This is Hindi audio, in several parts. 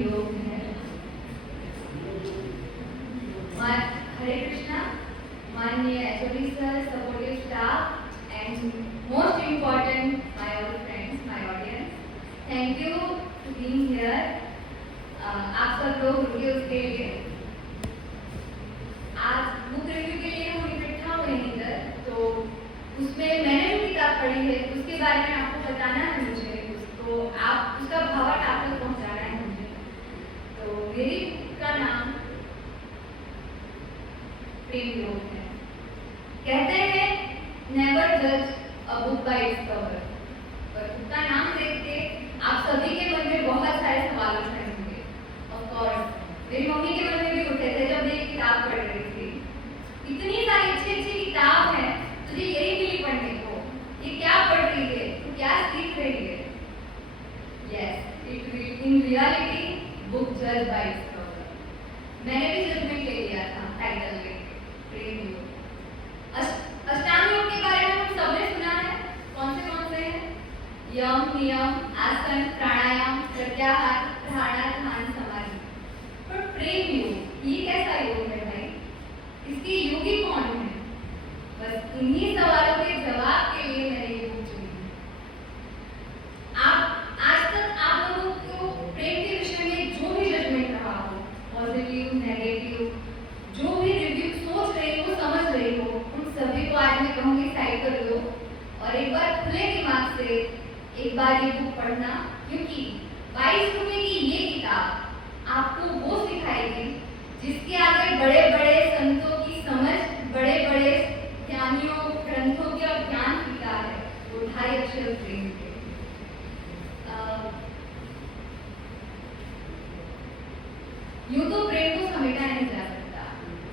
योग है। हरे कृष्णा, माननीय HOD sir, supportive staff and most important my all friends, my audience, thank you to being here. आप सब लोग रुके उसके लिए। आज बुक रिव्यू के लिए हम इकट्ठा हुए हैं इधर, तो उसमें मैंने जो किताब पढ़ी है उसके बारे में आपको बताना है मुझे, तो आप उसका भावार्थ आप तक पहुंचाना है मुझे। तो मेरी बुक का नाम प्रेम योग है। कहते हैं नेवर जज a book by its cover, पर बुक का नाम देख के आप सभी के मन में बहुत सारे सवाल उठ रहे होंगे। ऑफ कोर्स मेरी मम्मी के मन में भी उठे थे जब मैं ये किताब पढ़ रही थी। इतनी सारी अच्छी अच्छी किताब है, तुझे यही मिली पढ़ने को, ये क्या पढ़ रही है, तू क्या सीख रही है? Yes, it in reality book जज बाय इट्स कवर। मैंने भी जजमेंट ले लिया था टाइटल लेके, प्रेम योग। अष्टांग योग के बारे में हम सबने सुना है, कौन से हैं? यम, नियम, आसन, प्राणायाम, प्रत्याहार, धारणा, ध्यान, समाधि। पर प्रेम योग ये कैसा योग है भाई? इसके योगी कौन है? बस इन्हीं सवालों के जवाब के लिए मैंने ये बुक चुनी। आज तक आप लोगों को प्रेम के विषय में जो भी जजमेंट रहा हो, पॉजिटिव, नेगेटिव, जो भी रिव्यू सोच रही हो, समझ रही हो, उन सभी को आज मैं कहूँगी साइड कर दो और एक बार खुले दिमाग से एक बार ये बुक पढ़ना, क्योंकि 22 रुपए की ये किताब आपको वो सिखाएगी जिसके आगे बड़े बड़े संतों की समझ, बड़े बड़े ज्ञानियों ग्रंथों का ज्ञान पीता है, वो 2.5 अक्षर प्रेम के। यूं तो प्रेम को समेटा नहीं जा सकता,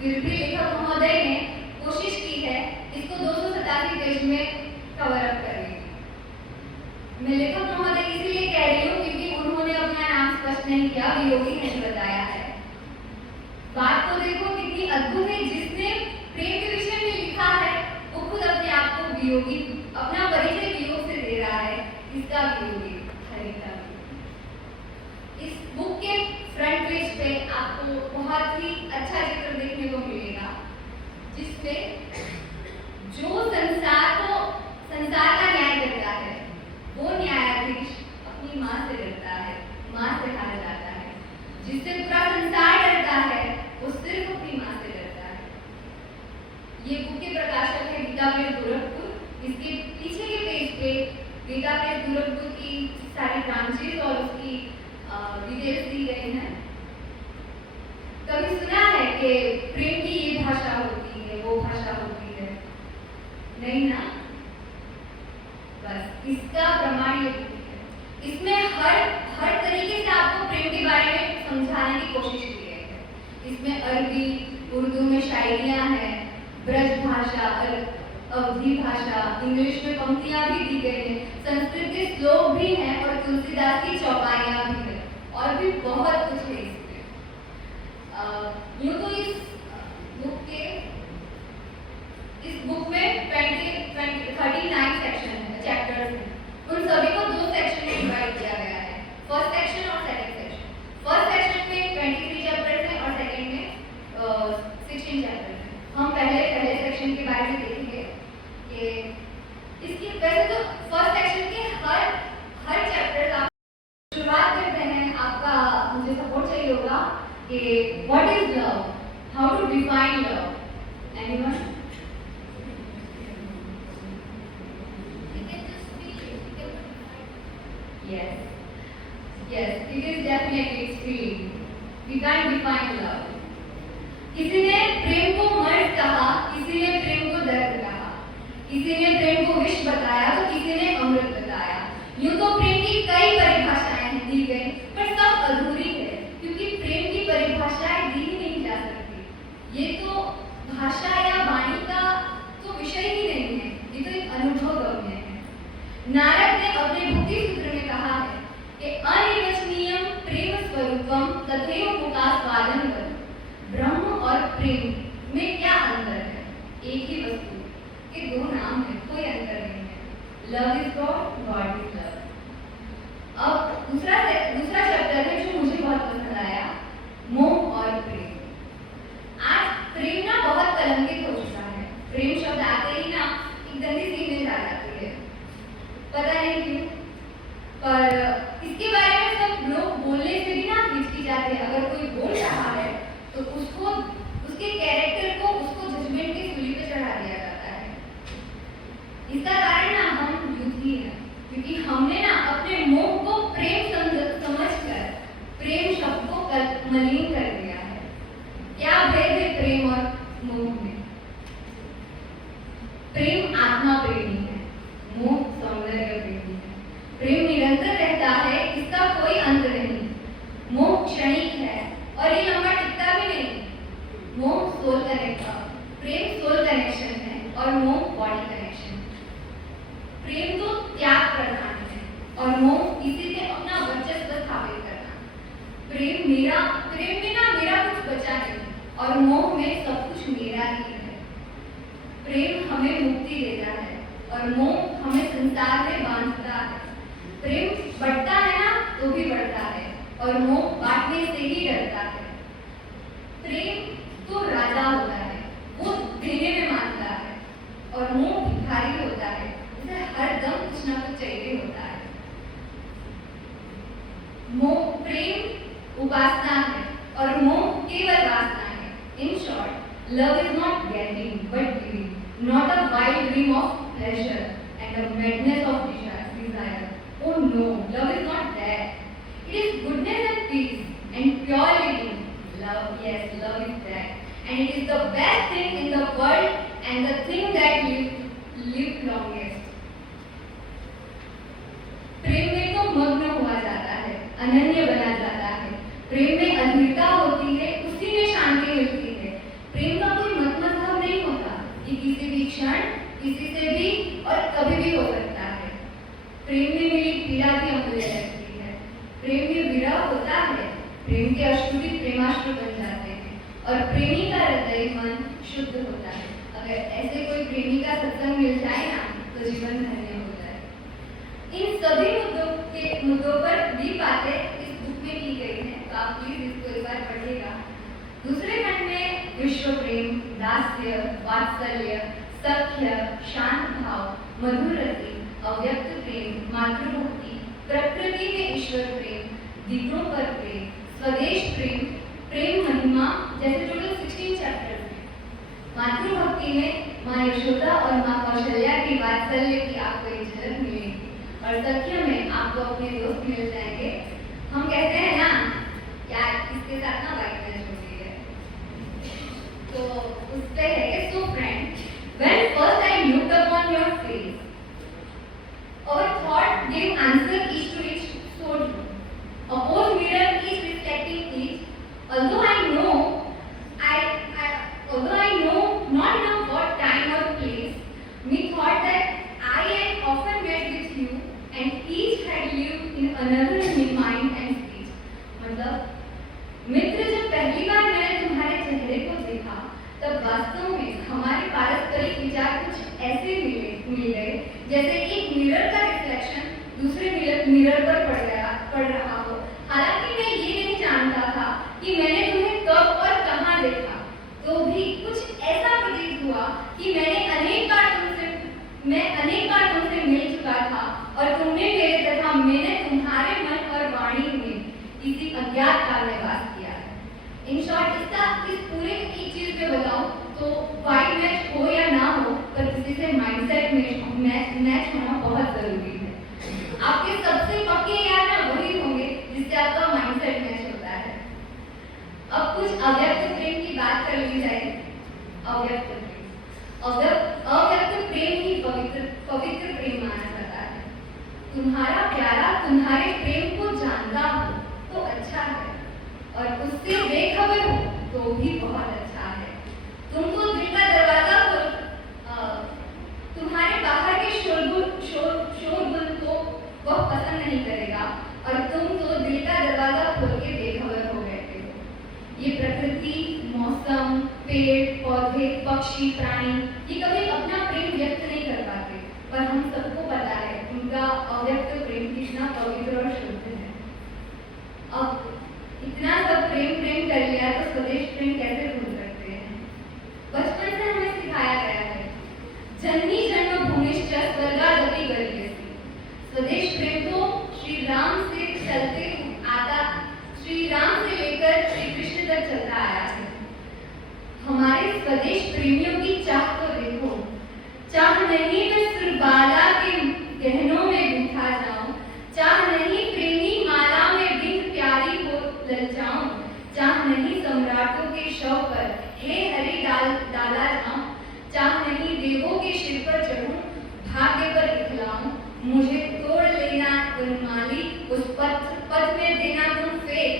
फिर भी लेखक महोदय ने कोशिश की है इसको 287 पेज में कवर अप करने की। मैं लेखक महोदय इसीलिए कह रही हूँ क्योंकि उन्होंने अपना नाम स्पष्ट नहीं किया, वियोगी नहीं बताया है। बात तो देखो कितनी अद्भुत है, जिसने प्रेम के विषय में लिखा है वो खुद अपने आप को वियोगी, अपना परिचय वियोग से दे रहा है। इसका वियोगी हरि का। इस बुक के फ्रंट पेज पे आपको बहुत ही अच्छा चित्र देखने को मिलेगा, जिसमें जो संसार का न्याय करता है वो न्यायाधीश अपनी माँ से डरता है, माँ से हार जाता है। जिससे पूरा संसार डरता है वो सिर्फ अपनी माँ से डरता है। ये बुक के प्रकाशक है गीता प्रेस गोरखपुर। इसके पीछे के पेज पे गीता प्रेस गोरखपुर की सारी ब्रांचेस और उसकी डिटेल्स दी गई हैं। कभी सुना है कि प्रेम की ये भाषा होती है, वो भाषा होती है? नहीं ना? बस इसका प्रमाण ये बुक है। इसमें हर तरीके से आपको प्रेम के बारे में समझाने की कोशिश की गई है। इसमें अरबी, उर्दू में शायरियाँ हैं, ब्रज भाषा, अवधी भाषा, इंग्लिश में पंक्तियाँ भी दी गई हैं, संस्कृत के श्लोक भी हैं और तुलसीदास की चौपाइयाँ भी हैं, और भी बहुत कुछ है इसमें। यूँ तो इस बुक में 39 सेक्शन है, चैप्टर्स हैं। उन सभी को 2 सेक्शन में डिवाइड किया गया है, फर्स्ट सेक्शन और सेकंड सेक्शन। फर्स्ट सेक्शन में 23 चैप्टर्स हैं और सेकंड में 16 चैप्टर्स हैं। हम पहले सेक्शन के बारे में देखेंगे कि इसकी वैसे तो फर्स्ट सेक्शन के हर चैप्टर का शुरुआत करते हैं। आपका मुझे सपोर्ट चाहिए होगा कि what is love, how to define love. Anyone? Yes, it is definitely it's feeling. We can't define love. किसी ने प्रेम को मर्द कहा, किसी ने प्रेम को दर्द कहा, किसी ने प्रेम को विष बताया तो किसी ने अमृत बताया। यूँ तो प्रेम की कई परिभाषाएं दी गई, पर सब अधूरी है क्योंकि प्रेम की परिभाषाएं दी ही नहीं जा सकती। ये तो भाषा या वाणी का तो विषय ही नहीं है, ये तो एक अनुभव गम्य है। नारद ने अपने भक्ति सूत्र में कहा है कि अनिर्वचनीयम प्रेम स्वरूपम तथैव मुकास्वादं वद। ब्रह्म और प्रेम में क्या अंतर है? एक ही वस्तु के 2 नाम है, कोई अंतर नहीं है। Love is God, God is love. अब दूसरा चैप्टर है जो मुझे बहुत गंदी सी इमेज आ जाती है, पता नहीं क्यों। पर इसके बारे में सब लोग बोलने से भी ना हिचकिचाते हैं। अगर कोई बोल रहा है तो उसको, उसके कैरेक्टर को, उसको जजमेंट की सूली पे चढ़ा दिया जाता है। इसका कारण ना हम यूथ ही हैं, क्योंकि हमने ना अपने मोह को प्रेम समझकर प्रेम शब्द को मलिन कर दिया है। क्या भेद है प्रेम और मोह में? प्रेम आत्मा प्रेमी है, मोह सौंदर्य प्रेमी है। प्रेम निरंतर रहता है, इसका कोई अंत नहीं। मोह क्षणिक है और ये लंबा टिकता भी नहीं। मोह सोल कनेक्शन, प्रेम सोल कनेक्शन है और मोह बॉडी कनेक्शन। प्रेम तो त्याग प्रधान है और मोह इसी से अपना वर्चस्व स्थापित करना। प्रेम में ना मेरा कुछ बचा नहीं और मोह में सब कुछ मेरा ही है। प्रेम हमें मुक्ति देता है और मोह हमें संसार में बांधता है। प्रेम बढ़ता है ना तो भी बढ़ता है और मोह बांटने से ही डरता है। प्रेम तो राजा होता है, वो देने में मानता है और मोह भिखारी होता है, उसे हर दम कुछ ना कुछ चाहिए होता है। मोह प्रेम उपासना है और मोह केवल वासना है। In short, love is not getting but giving, not a wild dream of pleasure and a madness of desire. Oh no, love is not that. It is goodness and peace and pure living. Love, yes, love is that. And it is the best thing in the world and the thing that live longest. प्रेम में तो मग्न हुआ जाता है, अनन्य बना जाता है। प्रेम में अधीरता होती है, उसी में शांति मिलती है। प्रेम का कोई मतलब नहीं होता कि किसी भी क्षण, किसी से भी और कभी भी हो सकता है। प्रेम में मिली पीड़ा भी अमूल्य लगती है। प्रेम में विरह होता है, प्रेम के अश्रु भी प्रेमाश्रु बन जाते हैं और प्रेमी का हृदय मन शुद्ध होता है। अगर ऐसे कोई प्रेमी का सत्संग मिल जाए ना तो जीवन धन्य हो जाए। इन सभी मुद्दों पर भी बातें इस बुक में की गई हैं, तो आप प्लीज इसको एक बार पढ़िएगा। दूसरे खंड में विश्व प्रेम, दास्य, वात्सल्य, सख्य, शांत भाव, मधुर रति, अव्यक्त प्रेम, मातृभक्ति, प्रकृति में ईश्वर प्रेम, दीनों पर प्रेम, स्वदेश प्रेम, प्रेम महिमा जैसे टोटल 16 चैप्टर्स हैं। मातृभक्ति में माँ यशोदा और माँ कौशल्या की वात्सल्य की आपको एक झलक मिलेगी और सख्य में आपको अपने दोस्त मिल जाएंगे। हम कहते हैं ना क्या इसके साथ ना वाइट मैच होती है, तो उस पे है कि so friend, when first I looked upon your face, our thought gave answer each to each so true. Opposed mirror each reflecting each. Although I know not in what time or place, me thought that I had often met with you and each had lived in another mind and speech. मतलब मित्र, जब पहली बार मैंने तुम्हारे चेहरे को देखा तब वास्तव में हमारे पारस्परिक विचार कुछ ऐसे मिल गए जैसे एक मिरर का रिफ्लेक्शन दूसरे मिरर पर पड़ रहा हो। हालांकि मैं ये नहीं जानता था कि मैंने तुम्हें कब और कहाँ देखा, तो भी कुछ ऐसा प्रतीत हुआ कि मैं अनेक बार तुमसे मिल चुका था और तुमने मेरे तथा मैंने तुम्हारे मन और वाणी में किसी अज्ञात काल में वास किया है। इन शॉर्ट, इस पूरे एक चीज पे बताऊं तो वाइट मैच हो या ना हो, पर किसी से माइंडसेट मैच होना बहुत जरूरी है। आपके सबसे पक्के यार ना वही होंगे जिससे आपका माइंडसेट मैच होता है। अब कुछ अव्यक्त प्रेम की बात कर ली जाए। अव्यक्त प्रेम ही पवित्र प्रेम माना जाता है। तुम्हारा प्यारा तुम्हारे प्रेम को जानता हो तो अच्छा है और उससे बेखबर हो तो भी बहुत अच्छा है। तुमको दिल का दरवाजा तुम्हारे बाहर के शोरगुल को वह पसंद नहीं करेगा और तुम तो दिल का दरवाजा खोल के बेखबर हो बैठे हो। ये प्रकृति, मौसम, पेड़ पौधे, पक्षी, प्राणी ये कभी अपना प्रेम व्यक्त नहीं कर पाते, पर हम सबको पता है उनका अव्यक्त प्रेम कितना पवित्र और शुद्ध है। अब इतना सब प्रेम कर लिया तो स्वदेश प्रेम कैसे भूल सकते हैं? बचपन से हमें सिखाया गया है जननी जन्मभूमि राम से चलते आता, श्री राम से लेकर श्री कृष्ण तक चलता आया है। हमारे स्वदेश प्रेमियों की चाह तो देखो, चाह नहीं मैं सुरबाला के गहनों में बिठा जाऊं, चाह नहीं प्रेमी माला में बिंद प्यारी हो ललचाऊं, चाह नहीं सम्राटों के शव पर हे हरि डाला जाऊं, चाह नहीं देवों के सिर पर चढ़ूं, भाग्य पर इखलाऊं, मुझे तोड़ लेना वनमाली, उस पथ में देना तुम फेंक,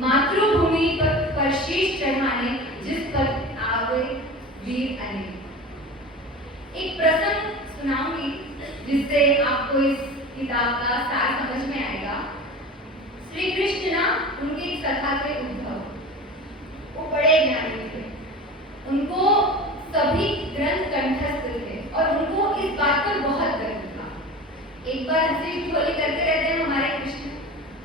मातृभूमि पर शीश चढ़ाने जिस पर आवे वीर अनेक। एक प्रसंग सुनाऊंगी जिससे आपको इस किताब का सार समझ में आएगा। श्री कृष्ण ना उनके एक सखा थे उद्धव, वो बड़े ज्ञानी थे, उनको सभी ग्रंथ कंठस्थ थे और उनको इस बात पर बहुत गर्व था। एक बार हंसी ठिठोली करते रहते हैं हमारे कृष्ण,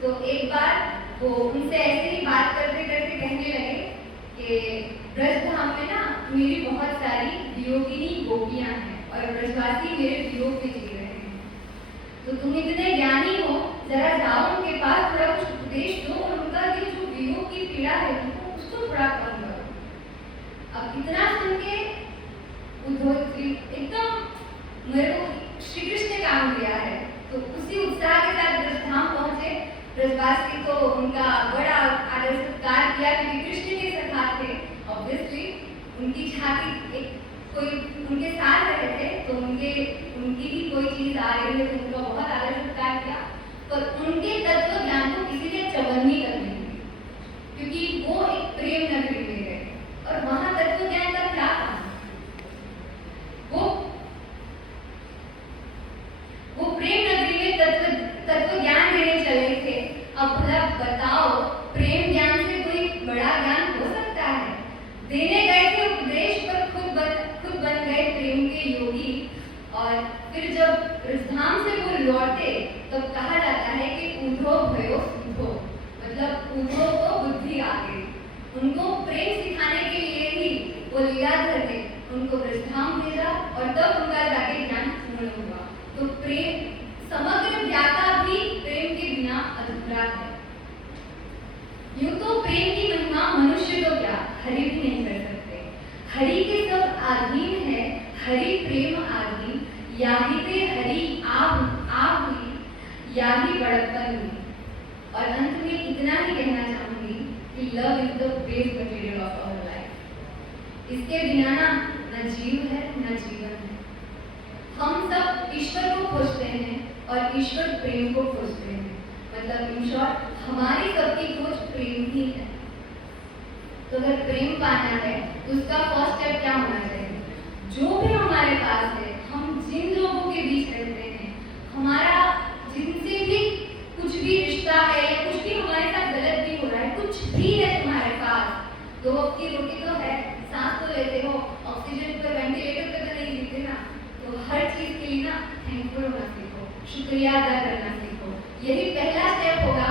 तो एक बार वो उनसे ऐसे ही बात करते करते कहने लगे कि ब्रजधाम में ना मेरी बहुत सारी वियोगिनी गोपियां हैं और ब्रजवासी मेरे वियोग में जी रहे हैं, तो तुम इतने ज्ञानी हो, जरा जाओ उनके पास, थोड़ा कुछ उपदेश दो और उनका ये जो वियोग की पीड़ा है उसको थोड़ा कम करो। अब इतना सुन के उद्धव एकदम मेरे को श्री कृष्ण ने काम दिया है, तो उसी उत्साह के साथ ब्रजधाम पहुंचे। ब्रजवासी तो उनका बड़ा आदर सत्कार किया क्योंकि कृष्ण के सखा थे, ऑब्वियसली उनकी छाती कोई उनके साथ रहे थे, तो उनकी भी कोई चीज आ रही है तो उनका बहुत आदर सत्कार किया, पर उनके तत्व ज्ञान को किसी ने चवन्नी कर दी क्योंकि वो एक प्रेम नगरी में गए और वहां तत्व ज्ञान का क्या था। वो प्रेम नगरी में तत्व ज्ञान देने चले थे। अब भला बताओ, प्रेम ज्ञान से कोई बड़ा ज्ञान हो सकता है? देने गए थे उपदेश पर खुद बन गए प्रेम के योगी, और फिर जब ब्रजधाम से वो लौटे तब कहा जाता है कि ऊधो भयो सुधो, मतलब ऊधो को बुद्धि आ गई। उनको प्रेम सिखाने के लिए ही वो लीलाधर ने उनको ब्रजधाम भेजा और तब उनका जाके ज्ञान पूर्ण हुआ। तो प्रेम, समग्र ज्ञाता भी प्रेम के बिना अधूरा है। यूं तो प्रेम की महिमा मनुष्य तो क्या, हरि भी नहीं कर सकते। हरि के सब आधीन है, हरि प्रेम आधीन, याही ते हरि आप हुई, याही बड़प्पन हुई। और अंत में इतना ही कहना चाहूंगी कि love is the base material of our life. इसके बिना ना जीव है ना जीवन है। हम सब ईश्वर को खोजते हैं और ईश्वर प्रेम को खोजते हैं, मतलब इन शॉर्ट हमारी सबकी खोज प्रेम ही है। तो अगर प्रेम पाना है तो उसका फर्स्ट स्टेप क्या होना चाहिए? जो भी हमारे पास है, हम जिन लोगों के बीच रहते हैं, हमारा जिनसे भी कुछ भी रिश्ता है या कुछ भी हमारे साथ गलत भी हो रहा है, कुछ भी है तुम्हारे पास, 2 वक्त की रोटी तो है, सांस तो लेते हो, ऑक्सीजन पर वेंटिलेटर पर तो नहीं जीते ना, तो हर चीज के लिए ना थैंकफुल होना सीखो, शुक्रिया अदा करना सीखो। यही पहला स्टेप होगा